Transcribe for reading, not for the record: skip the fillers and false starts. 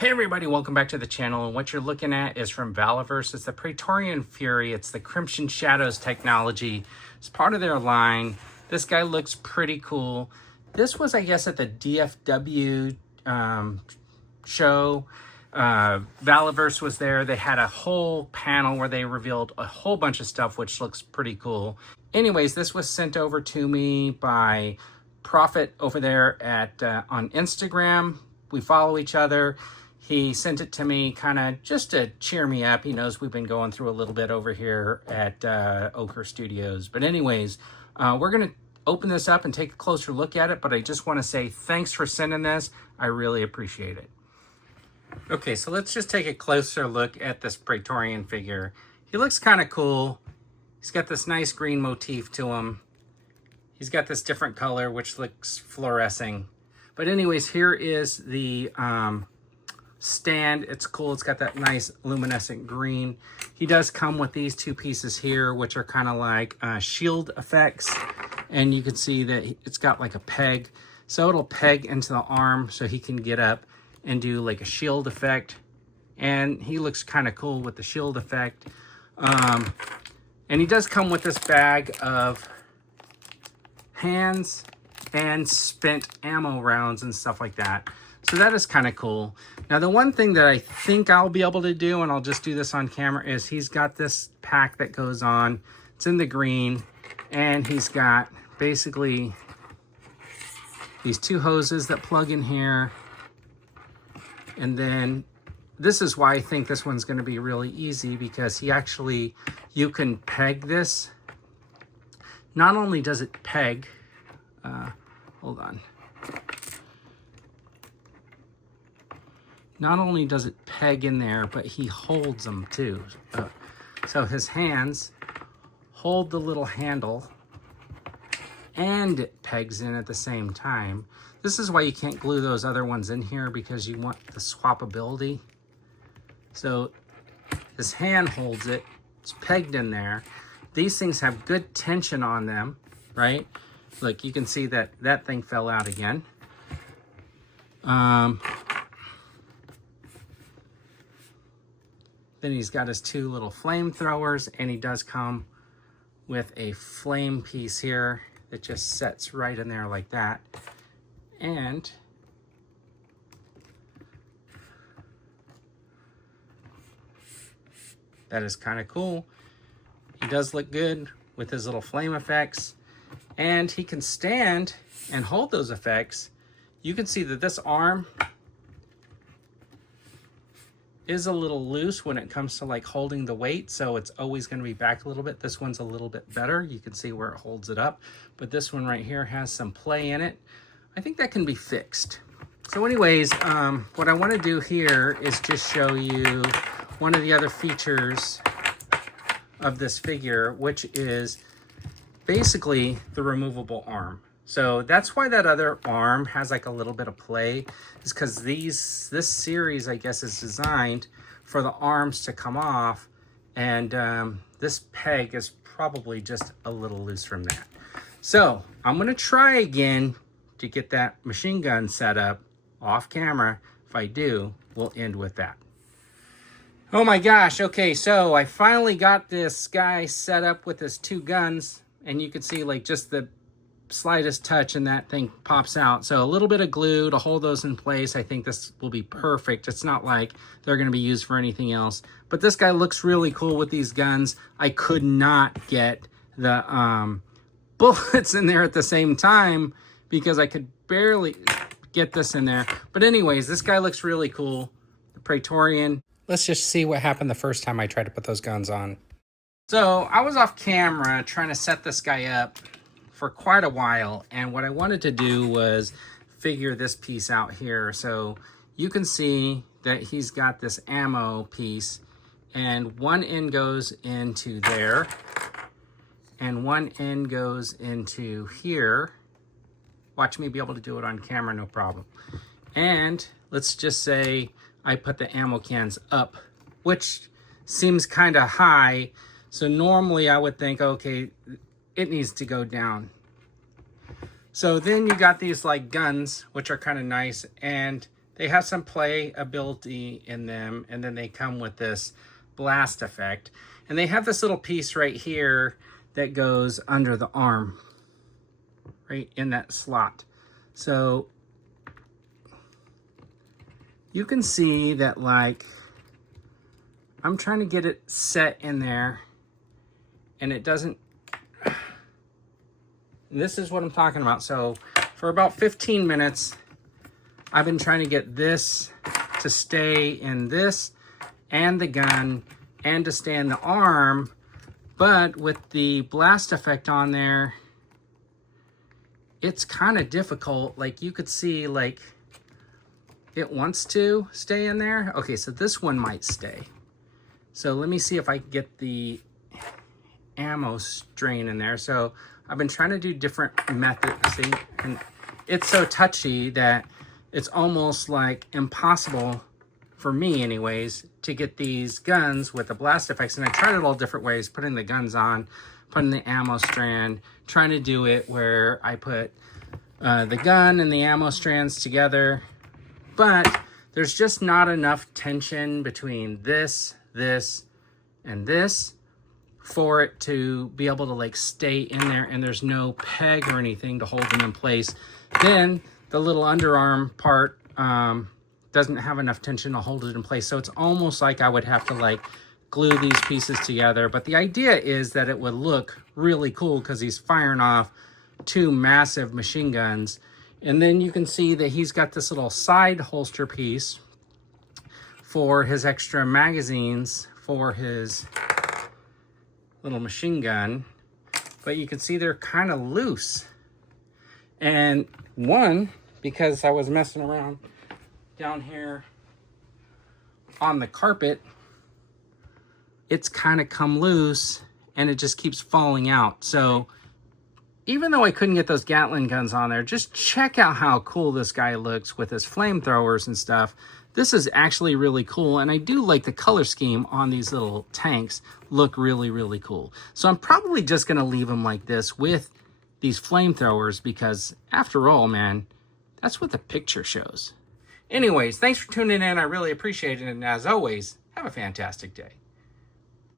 Hey everybody, welcome back to the channel, and what you're looking at is from Valaverse. It's the Praetorian Fury. It's the Crimson Shadows technology. It's part of their line. This guy looks pretty cool. This was, I guess, at the DFW show. Valaverse was there. They had a whole panel where they revealed a whole bunch of stuff, which looks pretty cool. Anyways, this was sent over to me by Prophet over there at on Instagram. We follow each other. He sent it to me kind of just to cheer me up. He knows we've been going through a little bit over here at Ochre Studios. But anyways, we're going to open this up and take a closer look at it. But I just want to say thanks for sending this. I really appreciate it. Okay, so let's just take a closer look at this Praetorian figure. He looks kind of cool. He's got this nice green motif to him. He's got this different color, which looks fluorescing. But anyways, here is the stand. It's cool. It's got that nice luminescent green. He does come with these two pieces here, which are kind of like shield effects. And you can see that it's got like a peg. So it'll peg into the arm so he can get up and do like a shield effect. And he looks kind of cool with the shield effect. And he does come with this bag of hands and spent ammo rounds and stuff like that. So that is kind of cool. Now, the one thing that I think I'll be able to do, and I'll just do this on camera, is he's got this pack that goes on. It's in the green, and he's got basically these two hoses that plug in here. And then this is why I think this one's going to be really easy, because he actually, you can peg this. Not only does it peg, hold on. Not only does it peg in there, but he holds them too. So his hands hold the little handle and it pegs in at the same time. This is why you can't glue those other ones in here, because you want the swappability. So his hand holds it, it's pegged in there. These things have good tension on them, right? Look, you can see that that thing fell out again. Then he's got his two little flamethrowers, and he does come with a flame piece here that just sets right in there like that. And that is kind of cool. He does look good with his little flame effects, and he can stand and hold those effects. You can see that this arm is a little loose when it comes to like holding the weight, so it's always going to be back a little bit. This one's a little bit better. You can see where it holds it up, but this one right here has some play in it. I think that can be fixed. So anyways, what I want to do here is just show you one of the other features of this figure, which is basically the removable arm. So that's why that other arm has like a little bit of play, is because this series, I guess, is designed for the arms to come off, and this peg is probably just a little loose from that. So I'm gonna try again to get that machine gun set up off camera. If I do, we'll end with that. Oh my gosh, okay, so I finally got this guy set up with his two guns, and you can see like just the slightest touch and that thing pops out. So a little bit of glue to hold those in place. I think this will be perfect. It's not like they're going to be used for anything else, but this guy looks really cool with these guns. I could not get the bullets in there at the same time because I could barely get this in there. But anyways, this guy looks really cool. The Praetorian. Let's just see what happened the first time I tried to put those guns on. So I was off camera trying to set this guy up for quite a while, and what I wanted to do was figure this piece out here. So you can see that he's got this ammo piece, and one end goes into there and one end goes into here. Watch me be able to do it on camera, no problem. And let's just say I put the ammo cans up, which seems kind of high. So normally I would think, okay, it needs to go down. So then you got these like guns, which are kind of nice, and They have some playability in them, and then they come with this blast effect. And they have this little piece right here that goes under the arm, right in that slot. So you can see that, like, I'm trying to get it set in there, and it doesn't. And this is what I'm talking about. So for about 15 minutes, I've been trying to get this to stay in this and the gun and to stay in the arm, but with the blast effect on there, it's kind of difficult. Like, you could see, like, it wants to stay in there. Okay, so this one might stay. So let me see if I can get the ammo strain in there. So I've been trying to do different methods, see, and it's so touchy that it's almost like impossible for me anyways to get these guns with the blast effects. And I tried it all different ways, putting the guns on, putting the ammo strand, trying to do it where I put the gun and the ammo strands together, but there's just not enough tension between this, and this for it to be able to, like, stay in there, and there's no peg or anything to hold them in place. Then the little underarm part doesn't have enough tension to hold it in place. So it's almost like I would have to, like, glue these pieces together. But the idea is that it would look really cool because he's firing off two massive machine guns. And then you can see that he's got this little side holster piece for his extra magazines for his little machine gun. But you can see they're kind of loose. And one, because I was messing around down here on the carpet, it's kind of come loose and it just keeps falling out. So even though I couldn't get those Gatling guns on there, just check out how cool this guy looks with his flamethrowers and stuff. This is actually really cool, and I do like the color scheme on these little tanks. Look really, really cool. So I'm probably just going to leave them like this with these flamethrowers because, after all, man, that's what the picture shows. Anyways, thanks for tuning in. I really appreciate it, and as always, have a fantastic day.